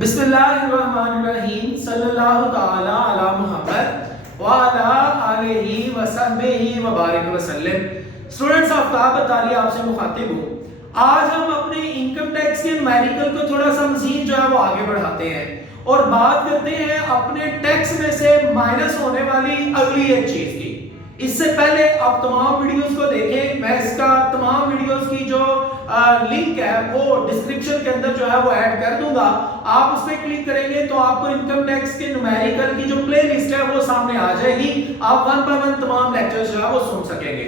बिस्मिल्लाहिर्रहमानिर्रहीम सल्लल्लाहु ताला अला मुहम्मद व अला आलिहि व सहबिहि व बारिक वसल्लम। स्टूडेंट्स, आफ्ताब बताली आपसे मुखातिब हूँ। आज हम अपने इनकम टैक्स के न्यूमेरिकल को थोड़ा सा मज़ीद जो है वो आगे बढ़ाते हैं और बात करते हैं अपने टैक्स में से माइनस होने वाली अगली एक चीज की। इससे पहले आप तमाम वीडियोस को देखें। मैं इसका तमाम वीडियोस की जो लिंक है वो डिस्क्रिप्शन के अंदर जो है वो ऐड कर दूंगा। आप उस पर क्लिक करेंगे तो आपको इनकम टैक्स के न्यूमेरिकल की जो प्लेलिस्ट है वो सामने आ जाएगी। आप वन बाय वन तमाम लेक्चर्स जो है वो सुन सकेंगे।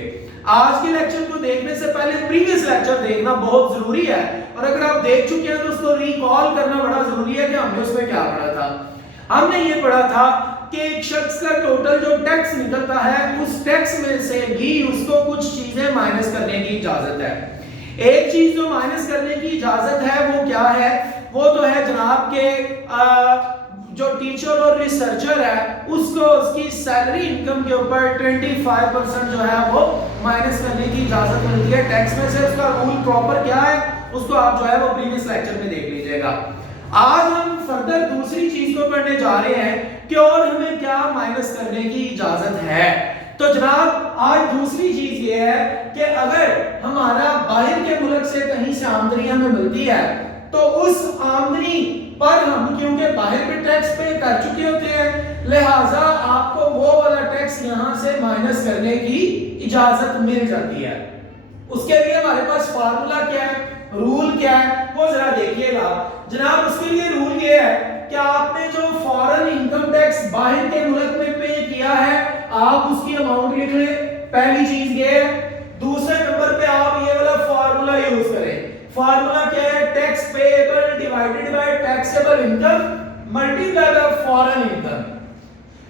आज के लेक्चर को देखने से पहले प्रीवियस लेक्चर देखना बहुत जरूरी है, और अगर आप देख चुके हैं तो उसको रिकॉल करना बड़ा जरूरी है कि हमने उसमें क्या पढ़ा था। हमने ये पढ़ा था कि एक शख्स का टोटल जो टैक्स निकलता है उस टैक्स में से भी उसको कुछ चीजें माइनस करने की इजाजत है। एक चीज जो माइनस करने की इजाजत है वो क्या है? वो तो है जनाब के जो टीचर और रिसर्चर है उसको उसकी सैलरी इनकम के ऊपर 25% जो है वो माइनस करने की इजाजत मिलती है टैक्स में से। उसका रूल प्रॉपर क्या है उसको आप जो है वो प्रीवियस लेक्चर में देख लीजिएगा। आज हम फर्दर दूसरी चीज को पढ़ने जा रहे हैं कि और हमें क्या माइनस करने की इजाजत है। तो जनाब आज दूसरी चीज ये है कि अगर हमारा बाहर के मुल्क से कहीं से आमदनी हमें मिलती है तो उस आमदनी पर हम क्योंकि बाहर पे टैक्स पे कर चुके होते हैं, लिहाजा आपको वो वाला टैक्स यहां से माइनस करने की इजाजत मिल जाती है। उसके लिए हमारे पास फार्मूला क्या है, रूल क्या है, वो जरा देखिएगा जनाब। उसके लिए रूल ये है कि आपने जो फॉरेन इनकम टैक्स बाहर के मुल्क में पे किया है आप उसकी अमाउंट लिख लें, पहली चीज ये है। दूसरे नंबर पे आप ये वाला फार्मूला यूज करें। फार्मूला क्या है? Tax payable divided by taxable income multiply by foreign income.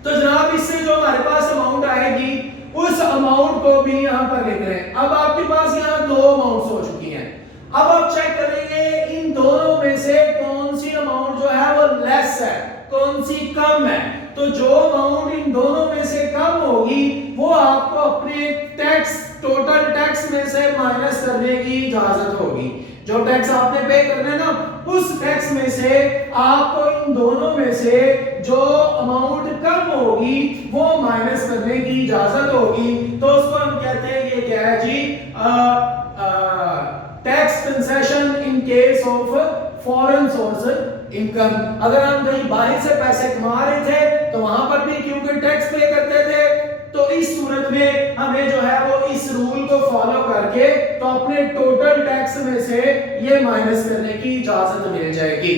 तो जनाब इससे जो हमारे पास अमाउंट आएगी उस अमाउंट को भी यहां पर लिख रहे हैं। अब आपके पास यहां दो अमाउंट्स हो चुकी हैं। अब आप चेक करेंगे इन दोनों में से कौन सी अमाउंट जो है वो लेस है, कौन सी कम है। तो जो अमाउंट इन दोनों में से कम होगी वो आपको अपने टैक्स टोटल टैक्स में से माइनस करने की इजाजत होगी। जो टैक्स आपने पे करना है ना उस टैक्स में से आपको इन दोनों में से जो अमाउंट कम होगी वो माइनस करने की इजाजत होगी। तो उसको हम कहते हैं ये क्या है जी, tax concession in case of foreign source income. अगर हम कहीं बाहर से पैसे कमा रहे थे तो वहां पर भी क्योंकि टैक्स पे करते थे तो इस सूरत में हमें जो है वो इस रूल को फॉलो करके तो अपने टोटल टैक्स में से ये माइनस करने की इजाजत मिल जाएगी।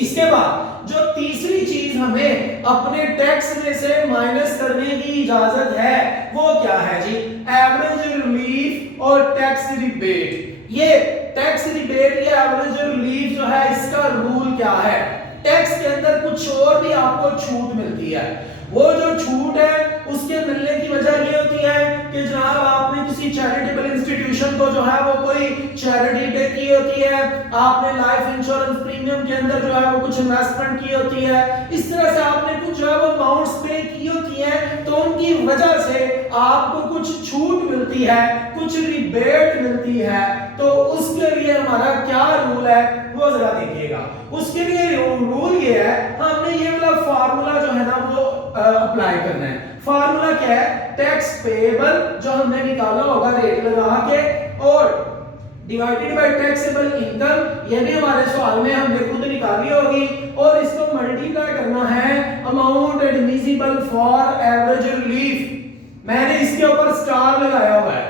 इसके बाद जो तीसरी चीज हमें अपने टैक्स में से माइनस करने की इजाजत है वो क्या है जी? एवरेज रिलीफ और टैक्स रिबेट। ये टैक्स रिबेट या एवरेज रिलीफ जो है इसका रूल क्या है? टैक्स के अंदर कुछ और भी आपको छूट मिलती है। वो जो छूट है उसके मिलने की वजह ये होती है कि जनाब आपने किसी चैरिटेबल इंस्टीट्यूशन को जो है वो कोई चैरिटी पे की होती है, आपने लाइफ इंश्योरेंस प्रीमियम के अंदर जो है वो कुछ इन्वेस्टमेंट की होती है, इस तरह से आपने कुछ जो है वो अमाउंट्स पे की होती है। तो उनकी वजह से आपको कुछ छूट मिलती है, कुछ रिबेट मिलती है। तो उसके लिए हमारा क्या रूल है वो जरा देखिएगा। उसके लिए रूल ये है, हमने ये वाला फार्मूला जो है ना वो अप्लाई करना है। फार्मूला क्या है? टैक्स पेएबल जो हमने निकाला होगा रेट लगा के और डिवाइडेड बाय टैक्सेबल इनकम, ये भी हमारे सवाल में हमने खुद निकाली होगी, और इसको मल्टीप्लाई करना है amount admissible for average relief. मैंने इसके ऊपर स्टार लगाया हुआ है।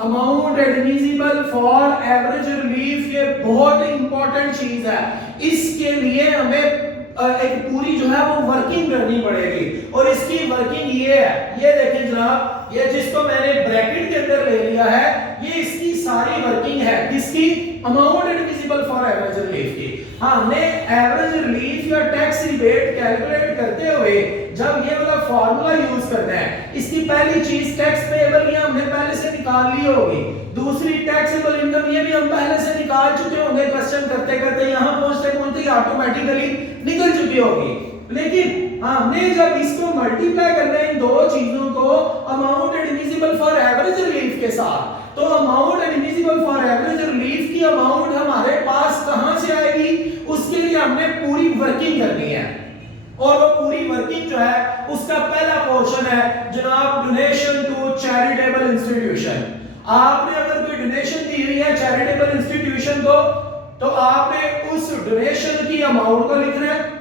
Amount admissible for average relief ये बहुत इंपॉर्टेंट चीज है। इसके लिए हमें एक पूरी जो है वो वर्किंग करनी पड़ेगी, और इसकी वर्किंग ये है, ये देखिए जनाब, ये जिसको मैंने ब्रैकेट के अंदर ले लिया है ये इसकी सारी वर्किंग है। किसकी? Amount admissible for average relief की। हमने एवरेज रिलीफ या टैक्स रिबेट कैलकुलेट करते हुए जब ये वाला फार्मूला यूज करना है, इसकी पहली चीज टैक्स पेएबल ये हमने पहले से निकाल ली होगी, दूसरी टैक्सेबल इनकम ये भी हम पहले से निकाल चुके होंगे क्वेश्चन करते करते, यहां पहुंचते पहुंचते ऑटोमेटिकली निकल चुकी होगी। लेकिन हमने जब इसको मल्टीप्लाई करना है इन दो चीजों को amount admissible for average relief के साथ, तो amount admissible for average relief की अमाउंट हमारे पास कहां से आएगी, उसके लिए हमने पूरी वर्किंग करनी है। और वो पूरी वर्किंग जो है उसका पहला पोर्शन है जनाब डोनेशन टू चैरिटेबल इंस्टीट्यूशन। आपने अगर कोई डोनेशन दी हुई है चैरिटेबल इंस्टीट्यूशन को, तो आपने उस डोनेशन की अमाउंट को लिखना है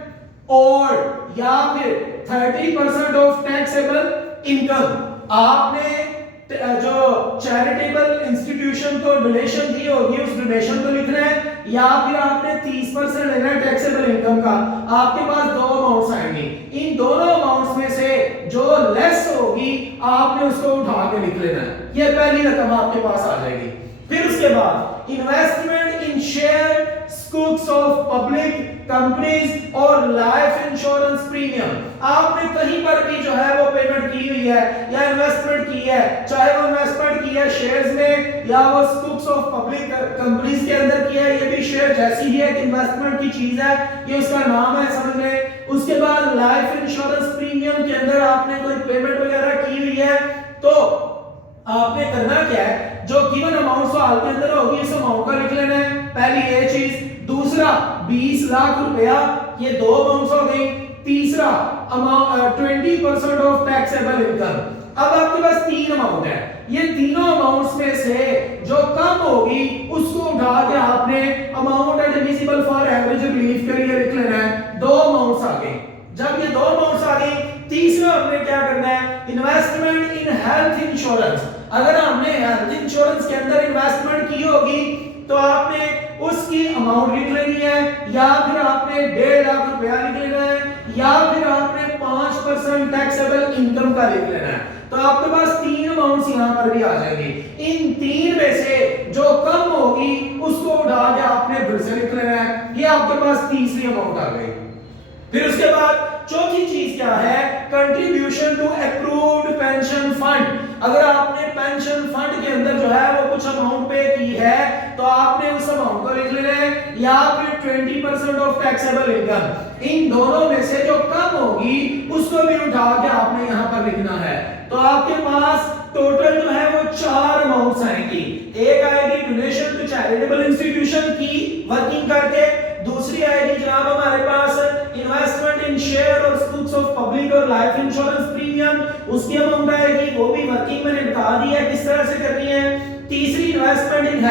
और या फिर 30% ऑफ टैक्सेबल इनकम आपने जो चैरिटेबल इंस्टीट्यूशन को डोनेशन दी होगी उस डोनेशन को लिखना है, या फिर आपने 30% लेना है टैक्सेबल इनकम का। आपके पास दो अमाउंट्स आएंगी, इन दोनों अमाउंट्स में से जो लेस होगी आपने उसको उठा के लिख लेना है, ये पहली रकम आपके पास आ जाएगी। फिर उसके बाद investment in share scoops of public companies और लाइफ इंश्योरेंस प्रीमियम, आपने कहीं पर भी जो है वो पेमेंट की हुई है या इन्वेस्टमेंट की है, चाहे वो इन्वेस्टमेंट की है शेयर्स में या वो स्कूप्स ऑफ पब्लिक कंपनीज के अंदर की है, ये भी शेयर जैसी ही है कि इन्वेस्टमेंट की चीज है, ये उसका नाम है समझ लें। उसके बाद लाइफ इंश्योरेंस प्रीमियम के अंदर आपने कोई पेमेंट वगैरह की हुई है, तो आपने करना क्या है, जो गिवन अमाउंट सवाल के अंदर होगी उस अमाउंट का लिख लेना है, पहली ये चीज। दूसरा 20 लाख रुपया, ये दो अमाउंट्स हो गई। तीसरा अमाउंट 20% ऑफ टैक्सेबल इनकम। अब आपके पास तीन अमाउंट है, ये तीनों अमाउंट्स में से जो कम होगी उसको उठा के आपने amount admissible for average relief के लिए लिख लेना है। दो अमाउंट्स आ गए। जब ये दो अमाउंट्स आ गई, तीसरा हमने क्या करना है, इन्वेस्टमेंट इन हेल्थ इंश्योरेंस। अगर हमने हेल्थ इंश्योरेंस के अंदर इन्वेस्टमेंट की होगी तो आपने उसकी अमाउंट लिख लेनी है, या फिर आपने 1.5 लाख रुपया लिख लेना है, या फिर आपने 5% टैक्सेबल इनकम का लिख लेना है। तो आपके पास तीन अमाउंट्स यहां पर भी आ जाएंगे। इन तीन में से जो कम होगी उसको उठा के आपने फिर से लिख लेना है, ये आपके पास तीसरी अमाउंट आ गई। फिर उसके बाद चौथी चीज क्या है, contribution to approved pension fund. अगर आपने पेंशन फंड के अंदर जो है वो कुछ अमाउंट पे की है तो आपने उस अमाउंट को लिख लेना है, या फिर 20% ऑफ टैक्सेबल इनकम। इन दोनों में से जो कम होगी उसको भी उठा के आपने यहां पर लिखना है। तो आपके पास टोटल जो है वो चार अमाउंट्स आएंगी। एक आएगी डोनेशन टू चैरिटेबल इंस्टीट्यूशन की वर्किंग करके, दूसरी आएगी जनाब हमारे पास इन्वेस्टमेंट इन शेयर और स्कूप्स ऑफ पब्लिक और लाइफ इंश्योरेंस प्रीमियम, उसकी अमाउंट आएगी, वो भी वर्किंग मैंने बता दी है किस तरह से करनी है। तीसरी इन्वेस्टमेंट इन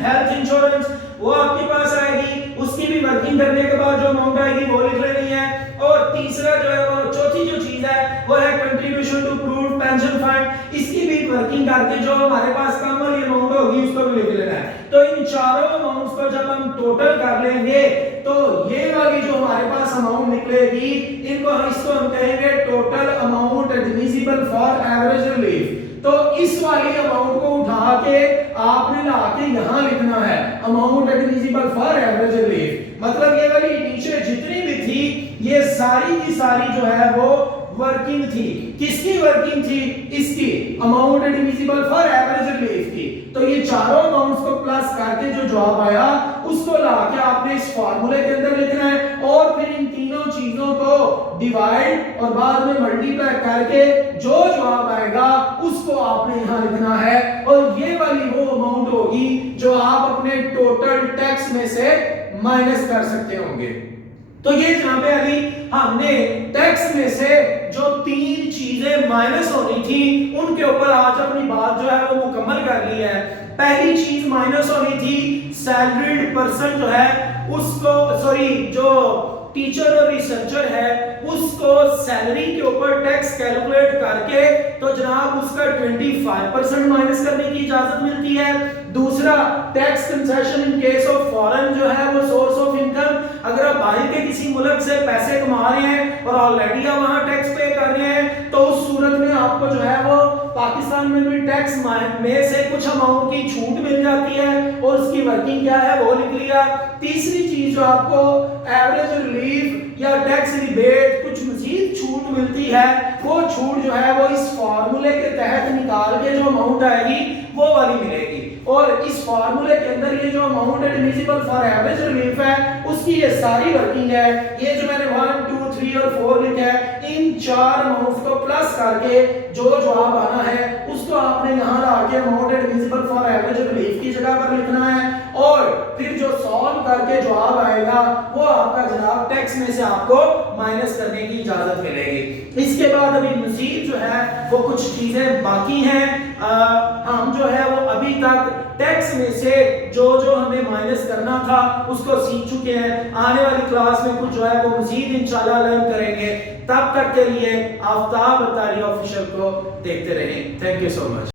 हेल्थ इंश्योरेंस, वो आपके पास आएगी, उसकी भी वर्किंग करने के बाद जो अमाउंट आएगी वो लिख लेनी है। और तीसरा जो है वो चौथी जो चीज है वो है contribution to approved pension fund, इसकी भी वर्किंग करके जो हमारे पास कम वाली अमाउंट होगी उसको भी लिख लेना है। तो इन चारों अमाउंट्स को जब हम टोटल कर लेंगे तो ये वाली जो हमारे पास अमाउंट निकलेगी इसको हम कहेंगे total amount admissible for average relief. तो इस वाली अमाउंट को उठा के आपने लाके यहां लिखना है amount admissible for average relief. मतलब ये वाली नीचे जितनी भी थी ये सारी की सारी जो है वो वर्किंग थी। किसकी वर्किंग थी? इसकी amount admissible for average relief की। तो ये चारों अमाउंट्स को प्लस करके जो जवाब आया उसको लाके आपने इस फार्मूले के अंदर लिखना है, और फिर इन तीनों चीजों को डिवाइड और बाद में मल्टीप्लाई करके जो जवाब आएगा उसको आपने यहां लिखना है। और ये वाली वो अमाउंट होगी जो आप अपने टोटल टैक्स में से माइनस कर सकते होंगे। तो ये जहां पे अभी हमने टैक्स में से जो तीन चीजें माइनस होनी थी उनके ऊपर आज अपनी बात जो है वो मुकम्मल कर ली है। पहली चीज माइनस होनी थी सैलरीड पर्सन जो है उसको, सॉरी जो टीचर और रिसर्चर है उसको सैलरी के ऊपर टैक्स कैलकुलेट करके तो जनाब उसका 25% माइनस करने की इजाजत मिलती है। दूसरा tax concession in case of foreign जो है वो सोर्स ऑफ इनकम, अगर आप बाहर के किसी मुल्क से पैसे कमा रहे हैं और ऑलरेडी आप वहां टैक्स पे कर रहे हैं तो उस सूरत में आपको जो है वो पाकिस्तान में भी टैक्स में से कुछ अमाउंट की छूट मिल जाती है और उसकी वर्किंग क्या है वो लिख लिया। तीसरी चीज जो आपको एवरेज रिलीफ या टैक्स रिबेट कुछ मजीद छूट मिलती है वो छूट जो है वो इस फार्मूले के तहत निकाल के जो अमाउंट आएगी वो वाली मिलेगी। और इस फार्मूले के अंदर ये जो amount admissible for average relief है उसकी ये सारी वर्किंग है। ये जो मैंने 1 2 3 और 4 इन चार अमाउंट्स को प्लस करके जो जवाब आना है उसको आपने यहाँ लाके amount divisible for average relief की जगह पर लिखना है और फिर जो सॉल्व करके जवाब आएगा वो आपका जनाब टैक्स में से आपको माइनस करने की इजाजत मिलेगी। इसके बाद अभी मजीद जो है वो कुछ चीजें बाकी हैं। हम जो है वो अभी तक टैक्स में से जो जो हमें माइनस करना था उसको सीख चुके हैं। आने वाली क्लास में कुछ जो है वो मजीद इंशाल्लाह लर्न करेंगे। तब तक के लिए आफ्ताब अत्तारी ऑफिशियल को देखते रहें। Thank you so much.